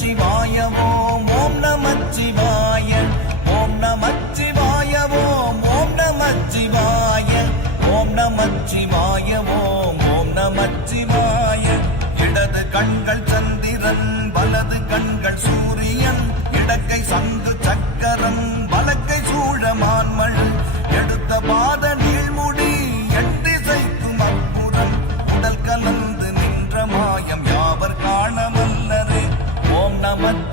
நமச்சிவாய ஓம் ஓம் நமச்சிவாய ஓம் நமச்சிவாய ஓம் ஓம் நமச்சிவாய ஓம் நமச்சிவாய ஓம் ஓம் நமச்சிவாய இடது கண்கள் சந்திரன் வலது கண்கள் சூரியன். இடக்கை சங்கு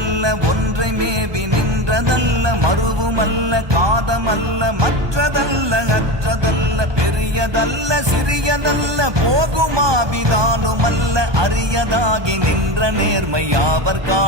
அல்ல ஒன்றை மேவி நின்றதல்ல மறுவுமல்ல காதமல்ல மற்றதல்ல அற்றதல்ல பெரியதல்ல சிறியதல்ல போகுமாவிதானுமல்ல அரியதாகி நின்ற நேர்மை அவர் கா